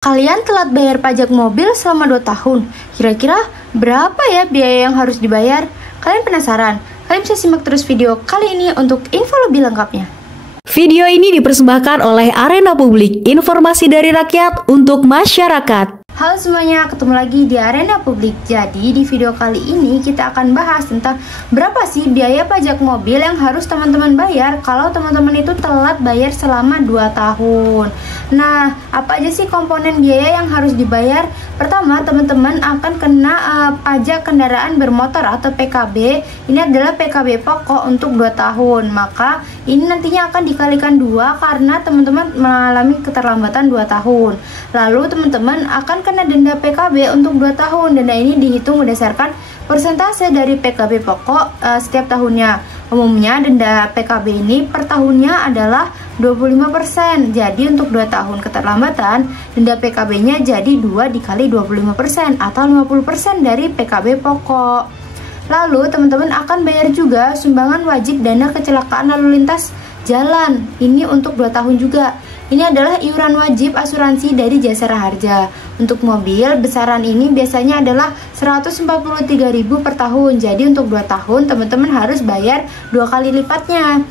Kalian telat bayar pajak mobil selama 2 tahun. Kira-kira berapa ya biaya yang harus dibayar? Kalian penasaran? Kalian bisa simak terus video kali ini untuk info lebih lengkapnya. Video ini dipersembahkan oleh Arena Publik, informasi dari rakyat untuk masyarakat. Halo semuanya, ketemu lagi di Arena Publik. Jadi di video kali ini kita akan bahas tentang berapa sih biaya pajak mobil yang harus teman-teman bayar kalau teman-teman itu telat bayar selama 2 tahun. Nah, apa aja sih komponen biaya yang harus dibayar? Pertama, teman-teman akan kena pajak kendaraan bermotor atau PKB. Ini adalah PKB pokok untuk 2 tahun. Maka ini nantinya akan dikalikan 2 karena teman-teman mengalami keterlambatan 2 tahun. Lalu teman-teman akan kena denda PKB untuk 2 tahun. Denda ini dihitung berdasarkan persentase dari PKB pokok setiap tahunnya. Umumnya denda PKB ini per tahunnya adalah 25%. Jadi untuk 2 tahun keterlambatan, denda PKB-nya jadi 2 dikali 25% atau 50% dari PKB pokok. Lalu teman-teman akan bayar juga sumbangan wajib dana kecelakaan lalu lintas jalan. Ini untuk 2 tahun juga. Ini adalah iuran wajib asuransi dari Jasara Harja. Untuk mobil, besaran ini biasanya adalah 143.000 per tahun. Jadi untuk 2 tahun, teman-teman harus bayar 2 kali lipatnya.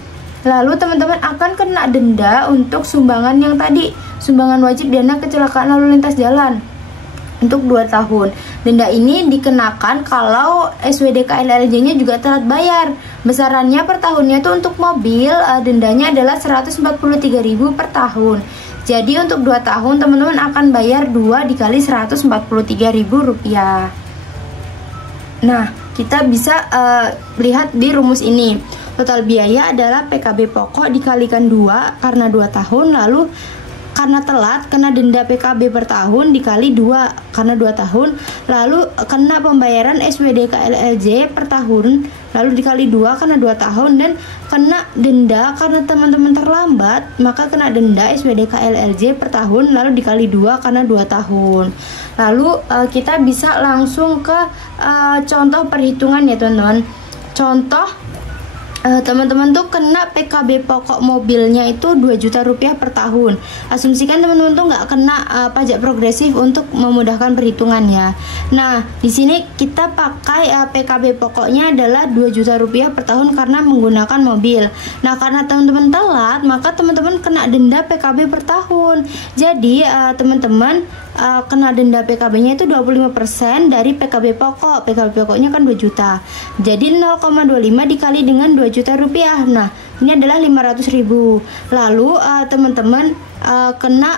Lalu teman-teman akan kena denda untuk sumbangan yang tadi, sumbangan wajib dana kecelakaan lalu lintas jalan. Untuk 2 tahun. Denda ini dikenakan kalau SWDK LLJ-nya juga telat bayar. Besarannya per tahunnya itu untuk mobil, dendanya adalah 143.000 per tahun. Jadi untuk 2 tahun teman-teman akan bayar 2 dikali 143.000 rupiah. Nah, kita bisa lihat di rumus ini. Total biaya adalah PKB pokok dikalikan 2 karena 2 tahun, lalu karena telat kena denda PKB per tahun dikali 2 karena 2 tahun, lalu kena pembayaran SWDK LLJ per tahun lalu dikali 2 karena 2 tahun, dan kena denda karena teman-teman terlambat maka kena denda SWDK LLJ per tahun lalu dikali 2 karena 2 tahun. Lalu kita bisa langsung ke contoh perhitungan ya teman-teman. Contoh teman-teman tuh kena PKB pokok mobilnya itu 2 juta rupiah per tahun. Asumsikan teman-teman tuh nggak kena pajak progresif untuk memudahkan perhitungannya. Nah, di sini kita pakai PKB pokoknya adalah 2 juta rupiah per tahun karena menggunakan mobil. Nah, karena teman-teman telat, maka teman-teman kena denda PKB per tahun. Jadi teman-teman kena denda PKB-nya itu 25% dari PKB pokok. PKB pokoknya kan 2 juta. Jadi 0,25 dikali dengan 2 juta rupiah. Nah, ini adalah 500.000. Lalu teman-teman kena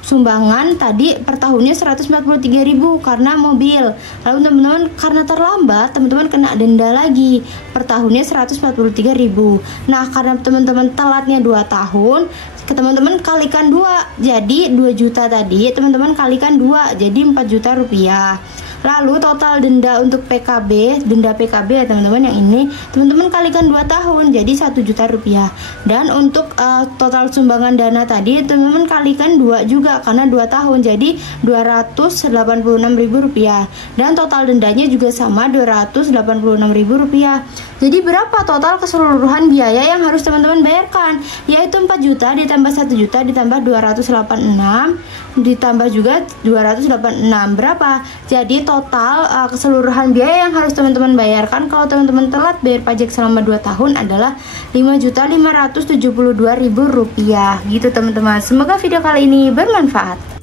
sumbangan tadi per tahunnya 143.000 karena mobil. Lalu teman-teman karena terlambat, teman-teman kena denda lagi per tahunnya 143.000. Nah, karena teman-teman telatnya 2 tahun, teman-teman kalikan 2, jadi 2 juta tadi teman-teman kalikan 2 jadi 4 juta rupiah. Lalu total denda untuk PKB, denda PKB ya teman-teman, yang ini teman-teman kalikan 2 tahun jadi 1 juta rupiah. Dan untuk total sumbangan dana tadi teman-teman kalikan 2 juga karena 2 tahun jadi 286.000 rupiah. Dan total dendanya juga sama 286.000 rupiah. Jadi berapa total keseluruhan biaya yang harus teman-teman bayarkan? Yaitu 4 juta ditambah 1 juta ditambah 286 ditambah juga 286. Berapa? Jadi total keseluruhan biaya yang harus teman-teman bayarkan kalau teman-teman telat bayar pajak selama 2 tahun adalah 5.572.000 rupiah. Gitu teman-teman. Semoga video kali ini bermanfaat.